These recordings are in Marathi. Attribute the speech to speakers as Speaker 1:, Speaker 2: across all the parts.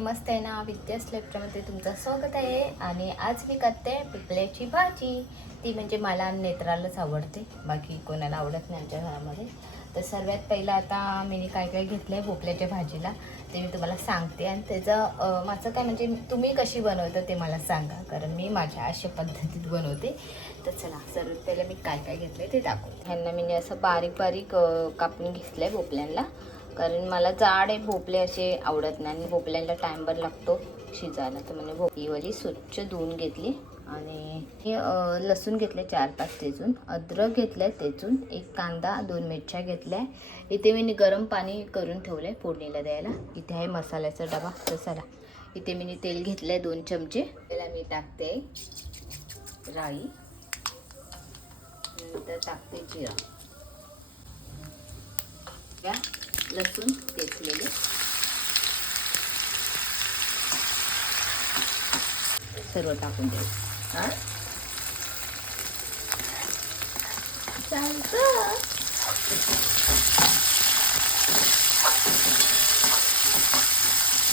Speaker 1: मस्त आहे ना? विद्यास लेफ्टमध्ये तुमचं स्वागत आहे. आणि आज मी करते पिपल्याची भाजी. ती म्हणजे मला नेत्रालाच आवडते. बाकी कोणाला आवडत नाही आमच्या घरामध्ये. तर सर्वात पहिलं आता मी काय काय घेतलं आहे भोपल्याच्या भाजीला ते मी तुम्हाला सांगते. आणि त्याचं माझं काय म्हणजे तुम्ही कशी बनवता ते मला सांगा कारण मी माझ्या अशा पद्धतीत बनवते. तर चला सर्वात पहिलं मी काय काय घेतलं ते दाखवते. ह्यांना मी असं बारीक बारीक कापून घेतलं आहे भोपल्यांना कारण मला जाड आहे भोपळे असे आवडत नाही. आणि भोपल्यांना टाईमवर लागतो शिजायला. तर म्हणजे भोपळीवाली स्वच्छ धुवून घेतली. आणि हे लसूण घेतले चार पाच तेचून अद्रक घेतलं तेचून एक कांदा दोन मिरच्या घेतल्या. इथे मी गरम पाणी करून ठेवलं आहे फोडणीला द्यायला. इथे आहे मसाल्याचा डबा तसाला इथे मी तेल घेतलं आहे दोन चमचे. त्याला मी टाकते राई. नंतर टाकते जिरा. या लसूण तेचलेले सर्व टाकून द्यायचं हा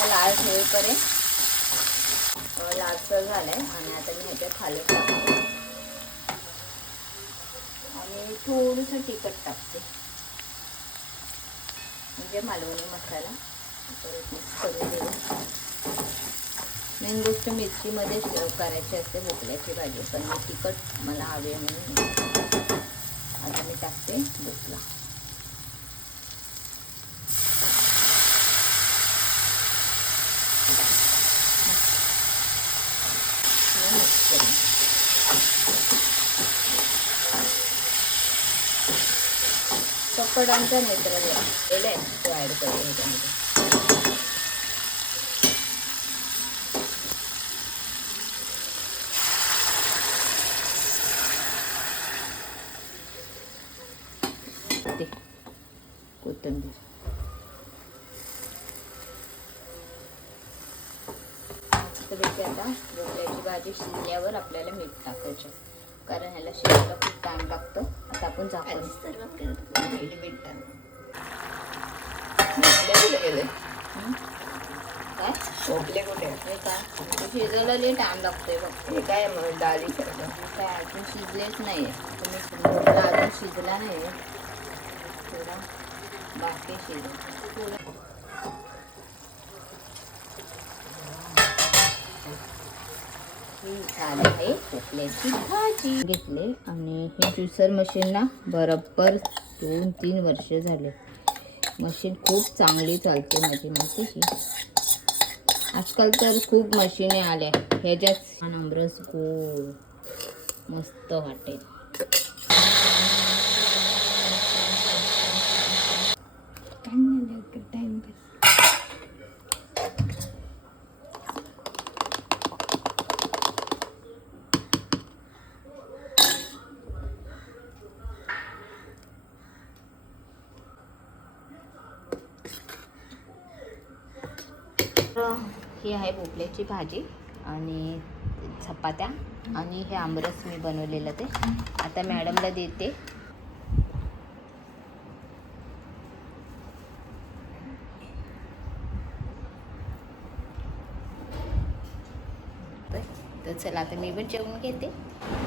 Speaker 1: लाल होईपर्यंत अं, लालसर झालंय आणि आता मी ह्याच्या खाली टाकते. आणि थोडंसं तिखट टाकते. म्हणजे मालवणी मसाला. परत मिक्स करून देऊ मेन गोष्ट मिरचीमध्ये करायची असते भोपळ्याची भाजी. पण मी तिखट मला हवी आहे म्हणून आता मी टाकते भोपळा. हे नेत्र करून. पकडांचा तो ॲड करू ह्याच्यामध्ये. भाजी शिजल्यावर आपल्याला मीठ टाकायचं. कारण ह्याला शिजायला खूप टाइम लागतो. आता आपण झाकून
Speaker 2: सर्व करत पहिली मिनिटं
Speaker 1: हं? काय?
Speaker 2: झोपले कुठे?
Speaker 1: हे काय? शिजायला लई टाइम लागतोय बघ.
Speaker 2: हे काय मग डाळी करतो
Speaker 1: काय अजून शिजलेच नाही तुम्ही भोपळा अजून शिजला नाही थोडा बाकी शिजलं ही झाली आहे भाजी. घेतले आणि हे ज्युसर मशीन ना बरोबर दोन तीन वर्ष झाले. मशीन खूप चांगली चालते माझी माहिती ही आजकाल तर खूप मशीने आल्या. ह्याच्यात छान आमरस गोड मस्त वाटेल तर ही आहे भोपळ्याची भाजी आणि चपात्या आणि हे आमरस मी बनवलेलं ते. आता मॅडमला देते. तर चला आता मी पण जेवून घेते.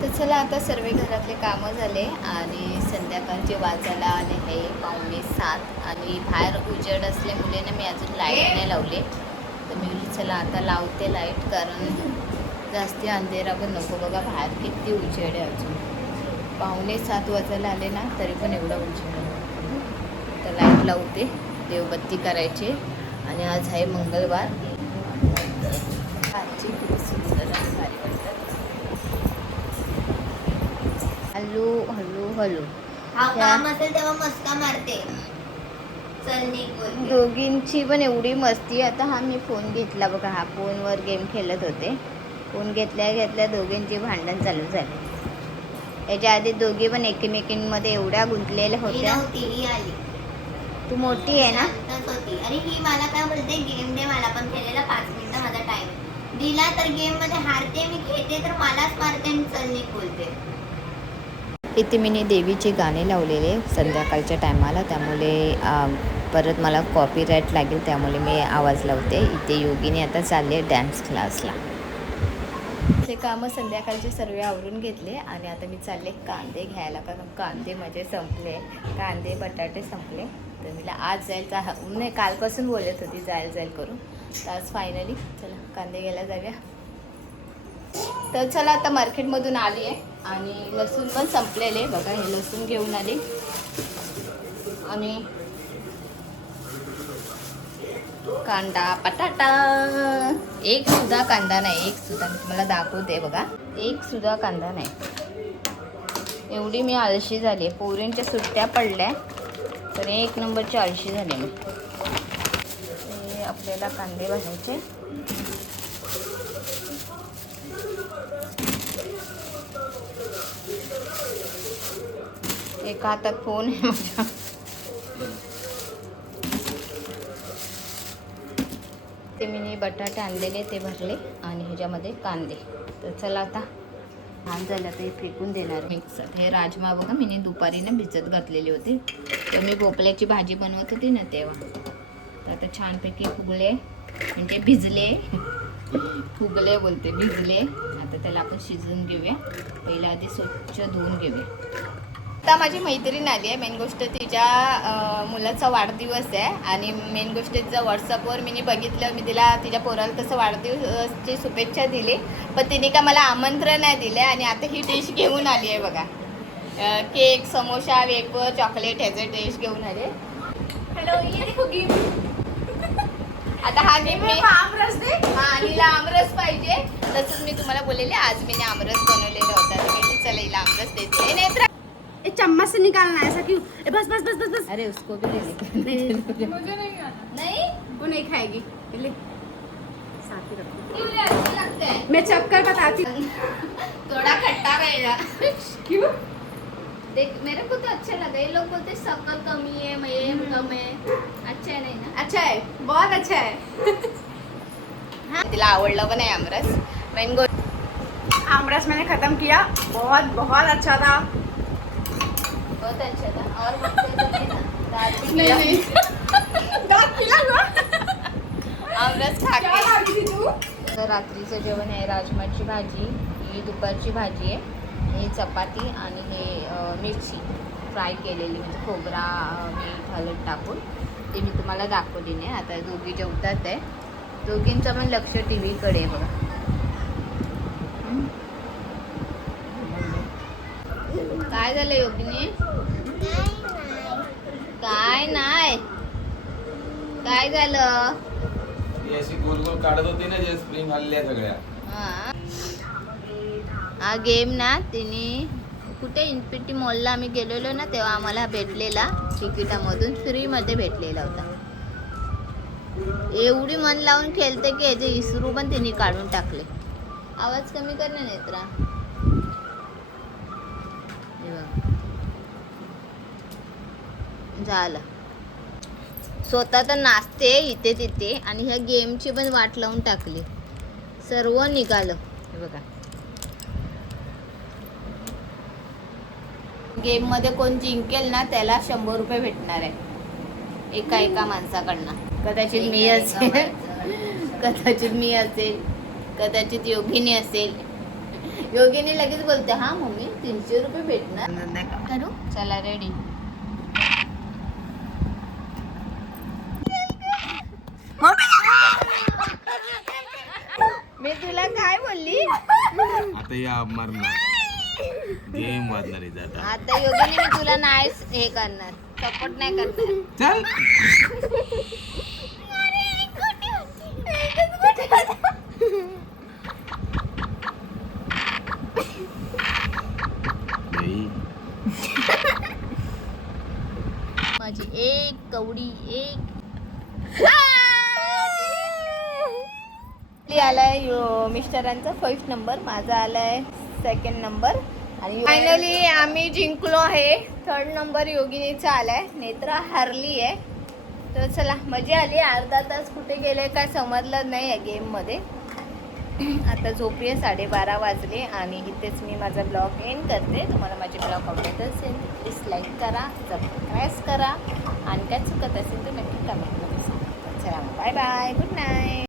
Speaker 1: तर चला आता सर्व घरातले कामं झाले आणि संध्याकाळचे वाजायला आले हे पाहुणे सात आणि बाहेर उजेड असल्यामुळे ना मी अजून लाइट नाही लावले. तर मी चला आता लावते लाइट कारण जास्ती अंधेरा पण नको बघा बाहेर किती उजेड आहे अजून. पाहुणे सात वाजायला आले ना तरी पण एवढा उजेड तर लाइट लावते देवबत्ती करायची आणि आज आहे मंगळवार. आजची खूप सुंदर भारी वाटतात हॅलो हॅलो हॅलो.
Speaker 2: हा काम असेल तेव्हा मस्का मारते.
Speaker 1: दोघींची पण एवढी मस्ती आता हा मी फोन घेतला बघा हा फोनवर गेम खेळत होते. फोन घेतल्या घेतल्या दोघींची भांडण चालू झाली. याच्या आधी दोघी पण एकमेकींमध्ये एवढ्या गुंतलेल्या होत्या. तू मोठी आहे ना?
Speaker 2: आणि ही मला काय बोलते? गेम दे मला पण खेळायला पाच मिनिटं माझा टाइम दिला तर गेममध्ये हारते मी खेळते तर मलाच मारते आणि बोलते.
Speaker 1: इथे मी देवीचे गाणे लावलेले संध्याकाळच्या टायमाला त्यामुळे परत मला कॉपीराईट लागेल त्यामुळे मी आवाज लावते. इथे योगीने आता चालले डॅन्स क्लासला ते कामं संध्याकाळचे सर्व आवरून घेतले आणि आता मी चालले कांदे घ्यायला. कारण कांदे माझे संपले. कांदे बटाटे संपले. तर मला आज जायचं हा नाही कालपासून बोलत होती जायला जाईल करून. तर आज फायनली चला कांदे घ्यायला जाऊया. तर चला आता मार्केटमधून आली आहे आणि लसूण पण संपलेले. बघा हे लसूण घेऊन आले. आणि कांदा बटाटा. एक सुद्धा कांदा नाही एक सुद्धा मी तुम्हाला दाखवते बघा. एक सुद्धा कांदा नाही. एवढी मी आळशी झाली आहे. पोरींच्या सुट्ट्या पडल्या. तर एक नंबरची आळशी झाली मी. हे आपल्याला कांदे भाजायचे. एका हातात फोन आहे माझ्या ते मी बटाटे आणलेले ते भरले आणि ह्याच्यामध्ये कांदे. तर चला आता छान झालं ते फेकून देणार मिक्सर. हे राजमा बघा मी दुपारी ना भिजत घातलेले होते. तर मी भोपळ्याची भाजी बनवत होती ना तेव्हा. तर आता छानपैकी फुगले म्हणजे भिजले. फुगले बोलते भिजले. आता त्याला आपण शिजवून घेऊया. पहिल्या आधी स्वच्छ धुवून घेऊया. आता माझी मैत्रीण आली आहे. मेन गोष्ट तिच्या मुलाचा वाढदिवस आहे आणि मेन गोष्ट तिचं व्हॉट्सअपवर मी बघितलं मी तिला तिच्या पोराला तसं वाढदिवसची शुभेच्छा दिली. पण तिने का मला आमंत्रण नाही दिले आणि आता ही डिश घेऊन आली आहे बघा. केक समोसा वेपर चॉकलेट ह्याचे डिश घेऊन आले हॅलो आता हा गेम मी हा आणि आमरस पाहिजे. तसंच मी तुम्हाला बोललेले आज मी आमरस बनवलेला होता. तर मी चला हिला आमरस देते. ए,
Speaker 3: चम्मच से निकालना है ऐसा क्यों? ए, बस बस बस बस बस।
Speaker 1: अरे उसको भी ले लेते नहीं
Speaker 3: वो नहीं खाएगी। ले। साथ ही रखो।
Speaker 1: अच्छा
Speaker 3: मैं चक्कर बताती हूँ।
Speaker 1: थोड़ा खट्टा रहेगा
Speaker 3: क्यों?
Speaker 1: देख मेरे को तो अच्छा लगा। ये लोग बोलते शक्कर कमी है ये कम है। अच्छा है नहीं ना?
Speaker 3: अच्छा है। बहुत अच्छा है।
Speaker 1: हाँ। तिला आवडलं पण आहे आमरस। मेन गो
Speaker 3: आमरस मैंने खत्म किया। बहुत बहुत अच्छा था।
Speaker 1: बहुत अच्छा था और आमरस खा के तर रात्रीचं जेवण आहे राजमाची भाजी ही दुपारची भाजी आहे. ही चपाती आणि हे मिरची फ्राय केलेली. म्हणजे खोबरा मीठ हळद टाकून. ते मी तुम्हाला दाखवली नाही आता दोघी जेवतात आहे. दोघींचं पण लक्ष टी व्हीकडे आहे बघा. काय झालं योगिनी? काय नाही. काय झालं?
Speaker 4: ती अशी गोल गोल काढत होती ना जे स्प्रिंग हल्ल्या सगळ्या.
Speaker 1: हा. हा गेम ना तिने कुठे इन्फिनिटी मॉलला आम्ही गेलेलो ना तेव्हा आम्हाला भेटलेला तिकिटामधून फ्रीमध्ये भेटलेला होता. एवढी मन लावून खेळते की याचे इस्रू पण तिने काढून टाकले. आवाज कमी कर ना नेत्रा. हे बघ. झालं. स्वतः तर नाचते इथे तिथे. आणि ह्या गेमची पण वाट लावून टाकली. सर्व निघालं. हे बघा. गेममध्ये कोण जिंकेल ना त्याला शंभर रुपये भेटणार आहे. एका एका माणसाकडनं. कदाचित मी असेल. कदाचित मी असेल. कदाचित योगिनी असेल. योगिनी लगेच बोलते हा मम्मी तीनशे रुपये भेटणार. करू? चला रेडी तुला काय बोलली?
Speaker 4: आता या मरणार. गेम वाजणार आहे आता
Speaker 1: आता योगिनी मी तुला नाही हे करणार. सपोर्ट नाही करणार.
Speaker 4: चल.
Speaker 1: माझी एक कवडी एक. आलाय मिस्टरांचा फर्स्ट नंबर माझा आलाय सेकंड नंबर आणि फायनली आम्ही जिंकलो आहे. थर्ड नंबर योगिनीचा आलाय. नेत्रा हारली आहे. तर चला मजा आली. अर्धा तास कुठे गेले काय समजलं नाही या गेममध्ये आता झोपी आहे साडेबारा वाजले आणि इथेच मी माझा ब्लॉग एंड करते. तुम्हाला माझे ब्लॉग आवडत असेल प्लीज लाईक करा सबस्क्राईब करा. आणि काय चुकत असेल तर नक्की कमेंटमध्ये सांगा. चला बाय बाय गुड नाईट